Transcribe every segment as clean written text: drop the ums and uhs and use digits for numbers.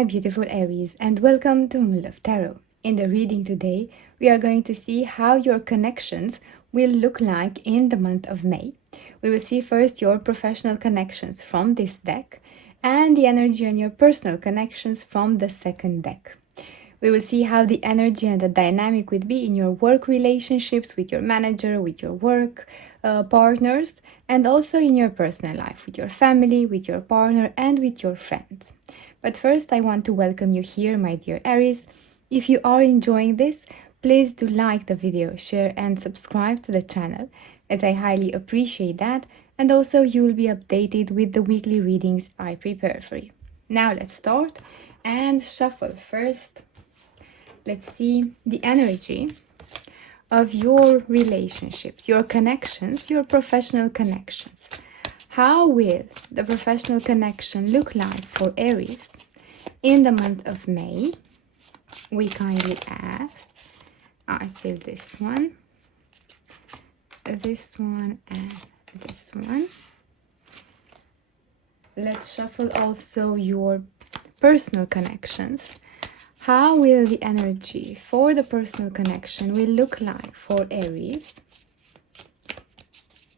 my beautiful Aries, and welcome to Moonlove Tarot. In the reading today, we are going to see how your connections will look like in the month of May. We will see first your professional connections from this deck and the energy on your personal connections from the second deck. We will see how the energy and the dynamic would be in your work relationships with your manager, with your work partners, and also in your personal life with your family, with your partner, and with your friends. But first, I want to welcome you here, my dear Aries. If you are enjoying this, please do like the video, share, and subscribe to the channel, as I highly appreciate that. And also, you will be updated with the weekly readings I prepare for you. Now, let's start and shuffle first. Let's see the energy of your relationships, your connections, your professional connections. How will the professional connection look like for Aries in the month of May? We kindly ask. I feel this one, and this one. Let's shuffle also your personal connections. How will the energy for the personal connection will look like for Aries?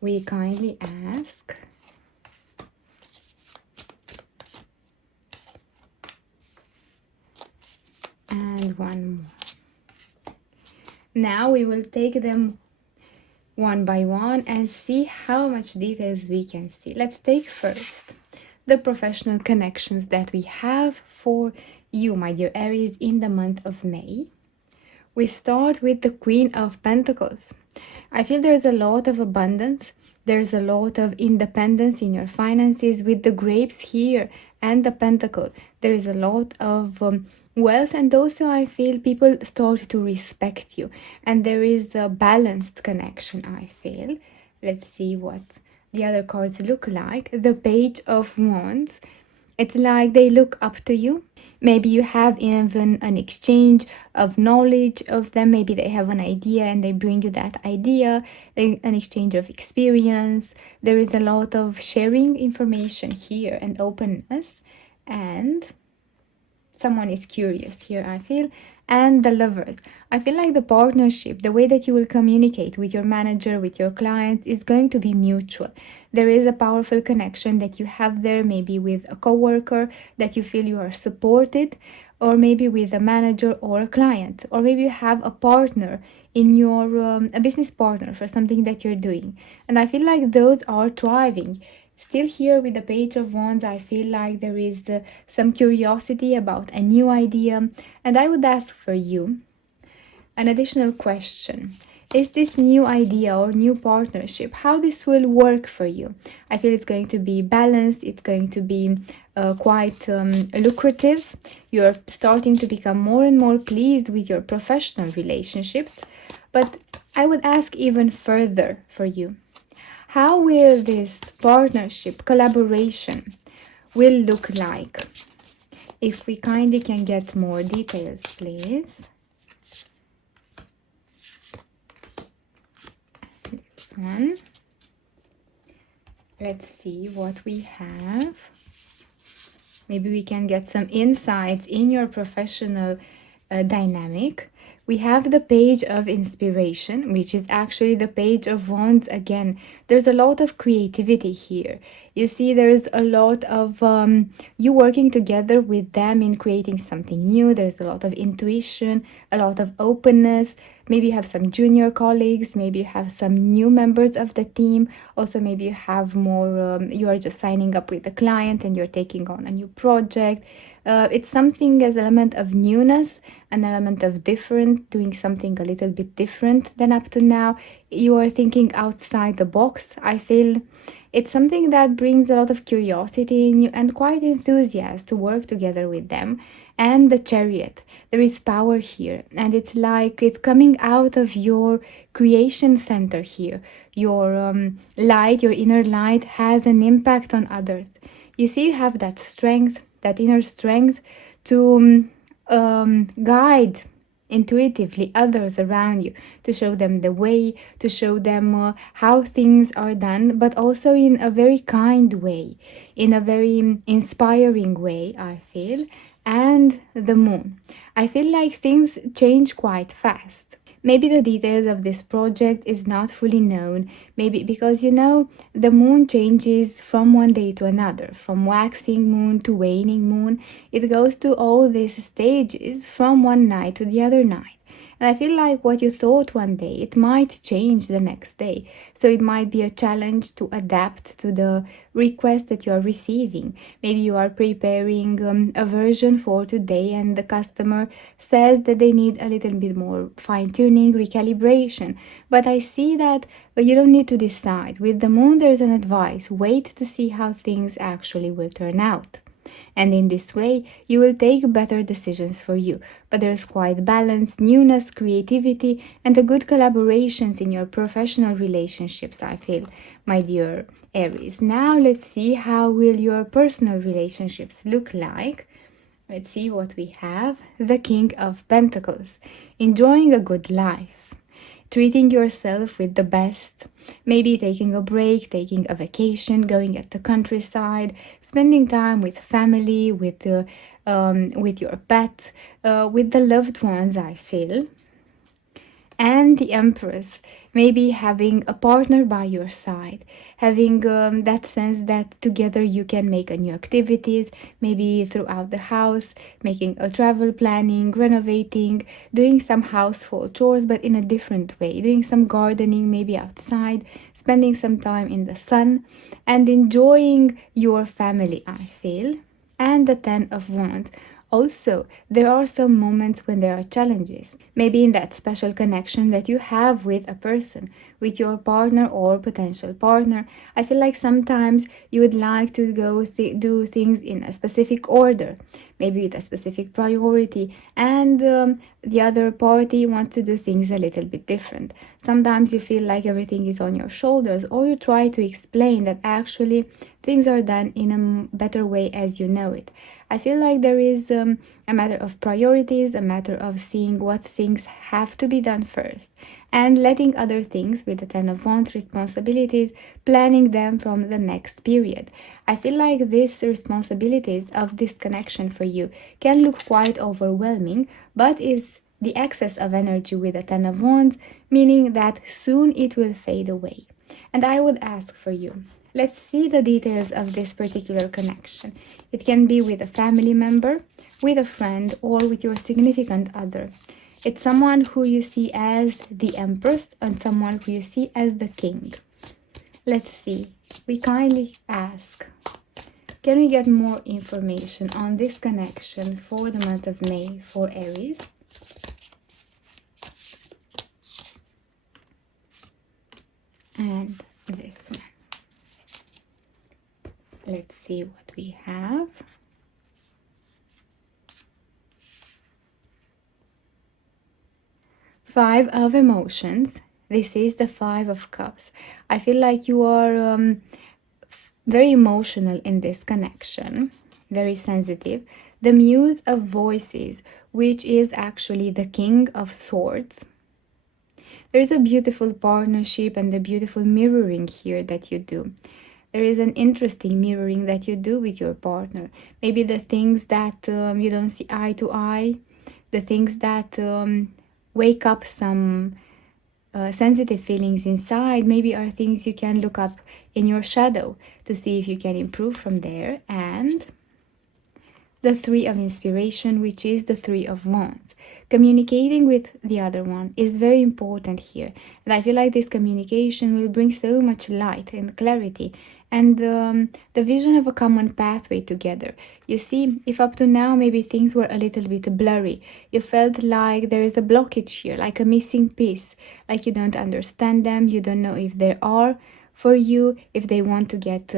We kindly ask. And one more. Now we will take them one by one and see how much details we can see. Let's take first the professional connections that we have for you, my dear Aries, in the month of May. We start with the Queen of Pentacles. I feel there's a lot of abundance. There's a lot of independence in your finances with the grapes here and the pentacle. There is a lot of wealth, and also I feel people start to respect you. And there is a balanced connection, I feel. Let's see what the other cards look like. The Page of Wands. It's like they look up to you. Maybe you have even an exchange of knowledge of them. Maybe they have an idea and they bring you that idea. An exchange of experience. There is a lot of sharing information here and openness. And someone is curious here, I feel. And the Lovers. I feel like the partnership, the way that you will communicate with your manager, with your clients, is going to be mutual. There is a powerful connection that you have there, maybe with a coworker, that you feel you are supported, or maybe with a manager or a client, or maybe you have a partner in your, a business partner for something that you're doing. And I feel like those are thriving. Still here with the Page of Wands, I feel like there is some curiosity about a new idea. And I would ask for you an additional question. Is this new idea or new partnership, how this will work for you? I feel it's going to be balanced. It's going to be quite lucrative. You're starting to become more and more pleased with your professional relationships. But I would ask even further for you. How will this partnership, collaboration, will look like? If we kindly can get more details, please. This one. Let's see what we have. Maybe we can get some insights in your professional dynamic. We have the Page of Inspiration, which is actually the Page of Wands again. There's a lot of creativity here. You see, there's a lot of you working together with them in creating something new. There's a lot of intuition, a lot of openness. Maybe you have some junior colleagues. Maybe you have some new members of the team. Also, maybe you have more, you are just signing up with the client and you're taking on a new project. It's something as an element of newness, an element of different, doing something a little bit different than up to now. You are thinking outside the box. I feel it's something that brings a lot of curiosity in you and quite enthusiasm to work together with them. And the Chariot, there is power here, and it's like it's coming out of your creation center here. Your light, your inner light has an impact on others. You see, you have that strength, that inner strength to guide intuitively others around you, to show them the way, to show them how things are done, but also in a very kind way, in a very inspiring way, I feel. and the moon. I feel like things change quite fast. Maybe the details of this project is not fully known, maybe because the moon changes from one day to another, from waxing moon to waning moon. It goes to all these stages from one night to the other night. And I feel like what you thought one day, it might change the next day. So it might be a challenge to adapt to the request that you are receiving. Maybe you are preparing a version for today and the customer says that they need a little bit more fine-tuning, recalibration. But I see that you don't need to decide. With the moon, there's an advice. Wait to see how things actually will turn out. And in this way, you will take better decisions for you. But there's quite balance, newness, creativity, and a good collaborations in your professional relationships, I feel, my dear Aries. Now let's see how will your personal relationships look like. Let's see what we have. The King of Pentacles. Enjoying a good life. Treating yourself with the best, maybe taking a break, taking a vacation, going at the countryside, spending time with family, with your pet, with the loved ones, I feel. And the Empress, maybe having a partner by your side, having that sense that together you can make a new activities, maybe throughout the house, making a travel planning, renovating, doing some household chores but in a different way, doing some gardening maybe outside, spending some time in the sun, and enjoying your family, I feel. And the Ten of Wands. Also, there are some moments when there are challenges. Maybe in that special connection that you have with a person, with your partner or potential partner. I feel like sometimes you would like to go do things in a specific order, maybe with a specific priority, and the other party wants to do things a little bit different. Sometimes you feel like everything is on your shoulders, or you try to explain that actually things are done in a better way as you know it. I feel like there is a matter of priorities, a matter of seeing what things have to be done first, and letting other things with the Ten of Wands responsibilities, planning them from the next period. I feel like these responsibilities of this connection for you can look quite overwhelming, but is the excess of energy with the Ten of Wands, meaning that soon it will fade away. And I would ask for you, let's see the details of this particular connection. It can be with a family member, with a friend, or with your significant other. It's someone who you see as the Empress and someone who you see as the King. Let's see. We kindly ask, can we get more information on this connection for the month of May for Aries? And this one. Let's see what we have. Five of Emotions. This is the Five of Cups. I feel like you are very emotional in this connection, very sensitive. The Muse of Voices, which is actually the King of Swords. There's a beautiful partnership and a beautiful mirroring here that you do. There is an interesting mirroring that you do with your partner. Maybe the things that you don't see eye to eye, the things that wake up some sensitive feelings inside, maybe are things you can look up in your shadow to see if you can improve from there. And the Three of Inspiration, which is the Three of Wands. Communicating with the other one is very important here. And I feel like this communication will bring so much light and clarity and the vision of a common pathway together. You see, if up to now maybe things were a little bit blurry, you felt like there is a blockage here, like a missing piece, like you don't understand them, you don't know if they are for you, if they want to get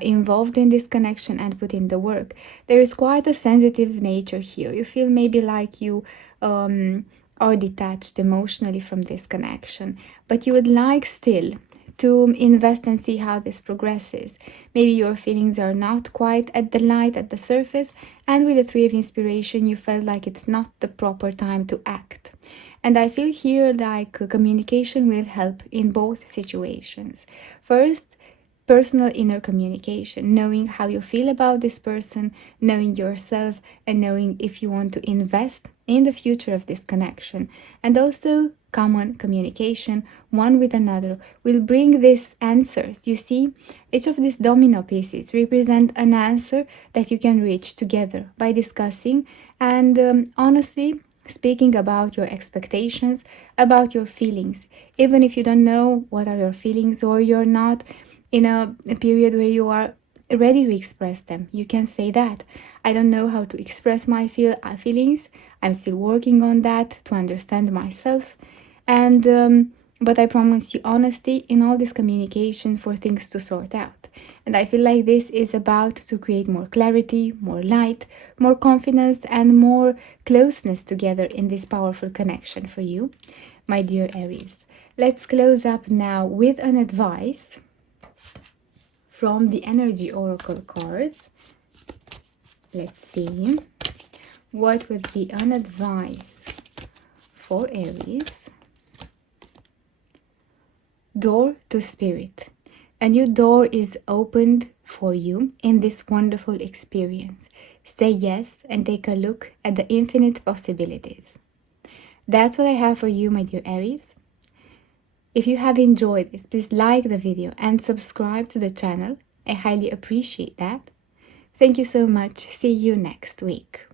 involved in this connection and put in the work. There is quite a sensitive nature here. You feel maybe like you are detached emotionally from this connection, but you would like still to invest and see how this progresses. Maybe your feelings are not quite at the light, at the surface, and with the Three of Inspiration you felt like it's not the proper time to act. And I feel here like communication will help in both situations. First, personal inner communication, knowing how you feel about this person, knowing yourself, and knowing if you want to invest in the future of this connection. And also common communication one with another will bring these answers. You see, each of these domino pieces represent an answer that you can reach together by discussing and honestly speaking about your expectations, about your feelings. Even if you don't know what are your feelings, or you're not in a period where you are ready to express them, you can say that. I don't know how to express my feelings. I'm still working on that to understand myself. And but I promise you honesty in all this communication for things to sort out. And I feel like this is about to create more clarity, more light, more confidence, and more closeness together in this powerful connection for you, my dear Aries. Let's close up now with an advice from the Energy Oracle cards. Let's see. What would be an advice for Aries? Door to Spirit. A new door is opened for you in this wonderful experience. Say yes and take a look at the infinite possibilities. That's what I have for you, my dear Aries. If you have enjoyed this, please like the video and subscribe to the channel. I highly appreciate that. Thank you so much. See you next week.